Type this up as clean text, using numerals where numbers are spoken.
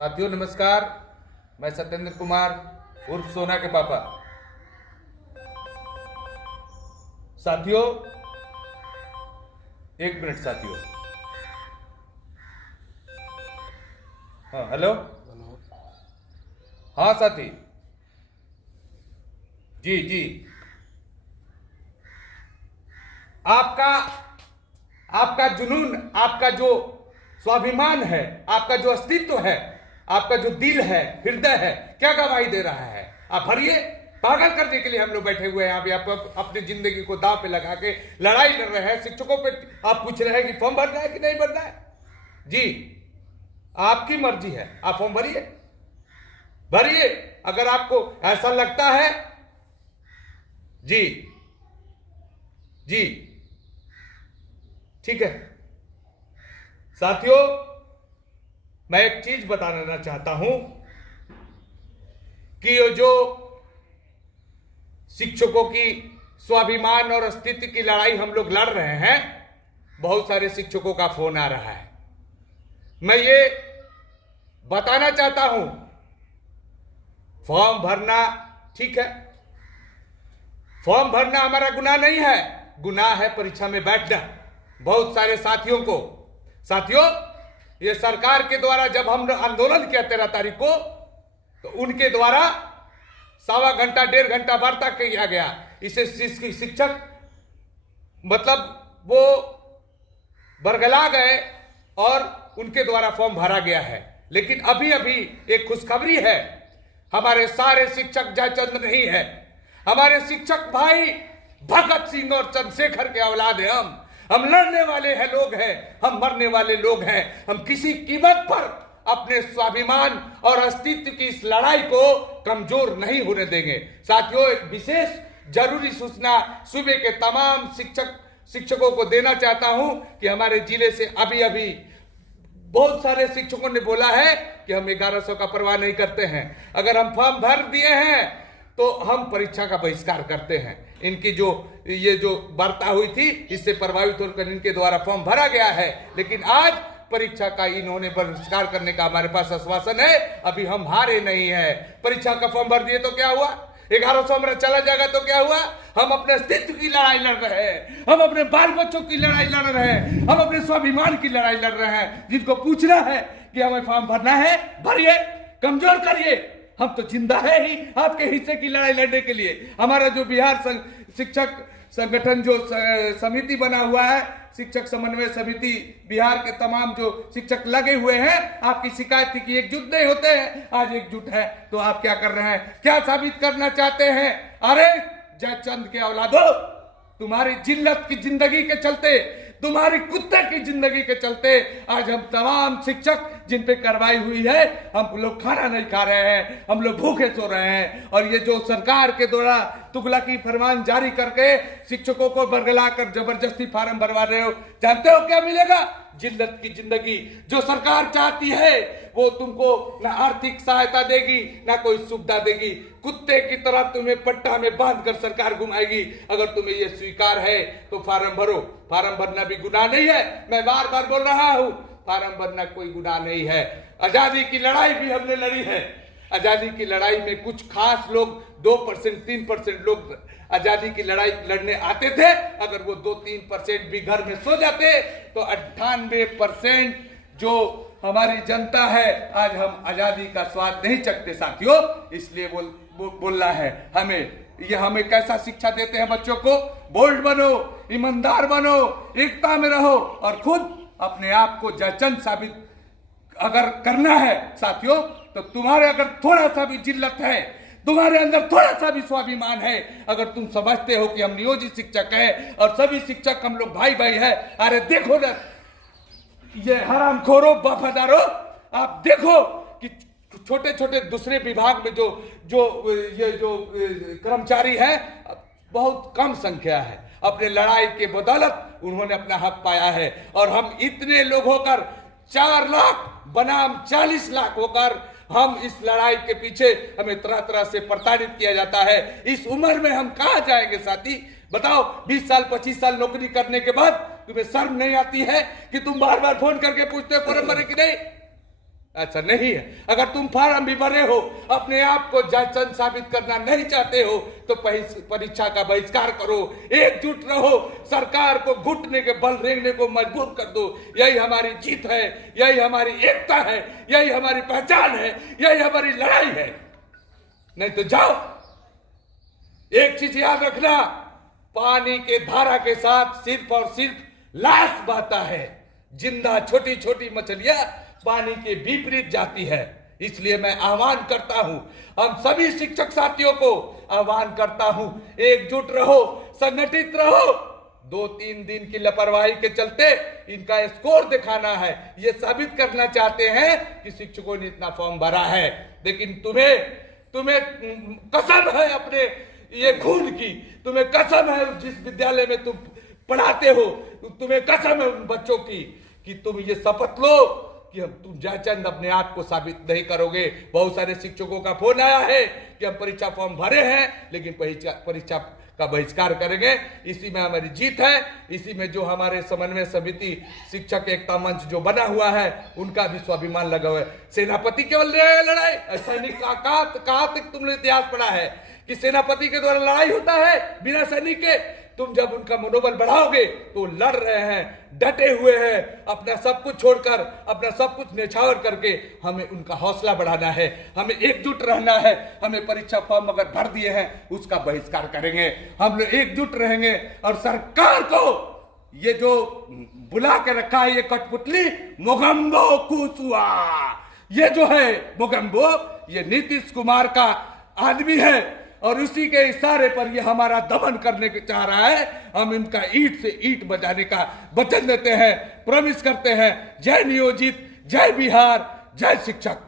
साथियों नमस्कार। मैं सत्येंद्र कुमार उर्फ सोना के पापा। साथियों एक मिनट साथियों। हाँ हेलो। हाँ साथी जी जी। आपका आपका जुनून, आपका जो स्वाभिमान है, आपका जो अस्तित्व है, आपका जो दिल है, हृदय है, क्या गवाही दे रहा है। आप भरिए। पागल करने के लिए हम लोग बैठे हुए हैं यहाँ पे। आप अपनी जिंदगी को दांव पे लगा के लड़ाई लड़ रहे हैं। शिक्षकों पे आप पूछ रहे हैं कि फॉर्म भरना है कि नहीं भरना है। जी आपकी मर्जी है, आप फॉर्म भरिए भरिए अगर आपको ऐसा लगता है। जी जी ठीक है। साथियों मैं एक चीज बताना चाहता हूं कि ये जो शिक्षकों की स्वाभिमान और अस्तित्व की लड़ाई हम लोग लड़ रहे हैं, बहुत सारे शिक्षकों का फोन आ रहा है। मैं ये बताना चाहता हूं, फॉर्म भरना ठीक है, फॉर्म भरना हमारा गुनाह नहीं है। गुनाह है परीक्षा में बैठना। बहुत सारे साथियों ये सरकार के द्वारा जब हम आंदोलन किया 13 तारीख को, तो उनके द्वारा 1.25 घंटा 1.5 घंटा वार्ता किया गया। इसे शिक्षक मतलब वो बरगला गए और उनके द्वारा फॉर्म भरा गया है। लेकिन अभी अभी एक खुशखबरी है, हमारे सारे शिक्षक जयचंद नहीं है। हमारे शिक्षक भाई भगत सिंह और चंद्रशेखर के औलाद है। हम लड़ने वाले हैं लोग हैं, हम मरने वाले लोग हैं। हम किसी कीमत पर अपने स्वाभिमान और अस्तित्व की इस लड़ाई को कमजोर नहीं होने देंगे। साथियों एक विशेष जरूरी सूचना सूबे के तमाम शिक्षकों को देना चाहता हूं कि हमारे जिले से अभी अभी बहुत सारे शिक्षकों ने बोला है कि हम 1100 का परवाह नहीं करते हैं। अगर हम फॉर्म भर दिए हैं तो हम परीक्षा का बहिष्कार करते हैं। इनकी ये जो वार्ता हुई थी, इससे प्रभावित होकर इनके द्वारा फॉर्म भरा गया है। लेकिन आज परीक्षा का इन्होंने बहिष्कार करने का हमारे पास आश्वासन है। अभी हम हारे नहीं है। परीक्षा का फॉर्म भर दिए तो क्या हुआ, 1100 हमारा चला जाएगा तो क्या हुआ। हम अपने अस्तित्व की लड़ाई लड़ रहे हैं, हम अपने बाल बच्चों की लड़ाई लड़ रहे हैं, हम अपने स्वाभिमान की लड़ाई लड़ रहे हैं। जिनको पूछना है कि हमें फॉर्म भरना है, भरिए, कमजोर करिए। हम तो जिंदा है ही आपके हिस्से की लड़ाई लड़ने के लिए। हमारा जो बिहार शिक्षक संगठन जो समिति बना हुआ है, शिक्षक समन्वय समिति, बिहार के तमाम जो शिक्षक लगे हुए हैं, आपकी शिकायत थी कि एकजुट नहीं होते हैं। आज एकजुट है तो आप क्या कर रहे हैं, क्या साबित करना चाहते हैं। अरे जयचंद के औलादो, तुम्हारी जिल्लत की जिंदगी के चलते, तुम्हारी कुत्ते की जिंदगी के चलते आज हम तमाम शिक्षक जिन पे कार्रवाई हुई है, हम लोग खाना नहीं खा रहे हैं, हम लोग भूखे सो रहे हैं। और ये जो सरकार के द्वारा तुगलकी फरमान जारी करके शिक्षकों को बरगला कर जबरदस्ती फार्म भरवा रहे हो, जानते हो क्या मिलेगा। जिल्लत की जिंदगी। जो सरकार चाहती है वो तुमको ना आर्थिक सहायता देगी, ना कोई सुविधा देगी। कुत्ते की तरह तुम्हें पट्टा में बांध कर सरकार घुमाएगी। अगर तुम्हें ये स्वीकार है तो फार्म भरो। फार्म भरना भी गुनाह नहीं है। मैं बार बार बोल रहा हूं, फार्म भरना कोई गुनाह नहीं है। आजादी की लड़ाई भी हमने लड़ी है। आजादी की लड़ाई में कुछ खास लोग 2% 3% लोग आजादी की लड़ाई लड़ने आते थे। अगर वो 2-3% भी घर में सो जाते तो 98% जो हमारी जनता है, आज हम आजादी का स्वाद नहीं चखते साथियों। इसलिए बोलना है हमें कैसा शिक्षा देते हैं बच्चों को। बोल्ड बनो, ईमानदार बनो, एकता में रहो और खुद अपने आप को जयचंद साबित अगर करना है साथियों, तो तुम्हारे अगर थोड़ा सा भी जिल्लत है, तुम्हारे अंदर थोड़ा सा भी स्वाभिमान है, अगर तुम समझते हो कि हम नियोजित शिक्षक हैं और सभी शिक्षक हम लोग भाई भाई है, अरे देखो ना ये हरामखोरों, वफादारों, आप देखो कि छोटे छोटे दूसरे विभाग में जो कर्मचारी हैं, बहुत कम संख्या है। अपने लड़ाई के बदौलत उन्होंने अपना हक पाया है। और हम इतने लोग होकर 4 लाख बनाम 40 लाख होकर हम इस लड़ाई के पीछे, हमें तरह तरह से प्रताड़ित किया जाता है। इस उम्र में हम कहां जाएंगे साथी, बताओ। 20 साल 25 साल नौकरी करने के बाद तुम्हें शर्म नहीं आती है कि तुम बार बार फोन करके पूछते हो फॉर्म भरे कि नहीं। ऐसा नहीं है। अगर तुम फार्म भी भरे हो, अपने आप को जज साबित करना नहीं चाहते हो, तो परीक्षा का बहिष्कार करो, एकजुट रहो, सरकार को घुटने के बल रेंगने को मजबूर कर दो। यही हमारी जीत है, यही हमारी एकता है, यही हमारी पहचान है, यही हमारी लड़ाई है। नहीं तो जाओ। एक चीज याद रखना, पानी के धारा के साथ सिर्फ और सिर्फ लाश बहता है। जिंदा छोटी छोटी मछलियां पानी के विपरीत जाती है। इसलिए मैं आह्वान करता हूं, हम सभी शिक्षक साथियों को आह्वान करता हूं, एकजुट रहो, संगठित रहो। 2-3 दिन की लापरवाही के चलते इनका स्कोर दिखाना है, ये साबित करना चाहते हैं कि शिक्षकों ने इतना फॉर्म भरा है। लेकिन तुम्हें कसम है अपने ये खून की, तुम्हें कसम है जिस विद्यालय में तुम पढ़ाते हो, तुम्हें कसम है उन बच्चों की कि तुम ये शपथ लो कि हम तुम जयचंद अपने आप को साबित नहीं करोगे। बहुत सारे शिक्षकों का फोन आया है कि हम परीक्षा फॉर्म भरे हैं लेकिन परीक्षा का बहिष्कार करेंगे। इसी में हमारी जीत है। इसी में जो हमारे समन्वय समिति शिक्षक एकता मंच जो बना हुआ है उनका भी स्वाभिमान लगा हुआ है। सेनापति केवल लड़ाई, सैनिक कहाँ तक तुमने इतिहास पढ़ा है कि सेनापति के द्वारा लड़ाई होता है बिना सैनिक के? तुम जब उनका मनोबल बढ़ाओगे तो लड़ रहे हैं, डटे हुए हैं, अपना सब कुछ छोड़कर, अपना सब कुछ न्यौछावर करके हमें उनका हौसला बढ़ाना है, हमें एकजुट रहना है। हमें परीक्षा फॉर्म अगर भर दिए हैं उसका बहिष्कार करेंगे, हम लोग एकजुट रहेंगे। और सरकार को ये जो बुला के रखा है ये कठपुतली मोगेम्बो कुशवा, ये जो है मोगेम्बो, ये नीतीश कुमार का आदमी है और उसी के इशारे पर ये हमारा दमन करने के चाह रहा है। हम इनका ईंट से ईंट बजाने का वचन देते हैं, प्रॉमिस करते हैं। जय नियोजित, जय बिहार, जय शिक्षक।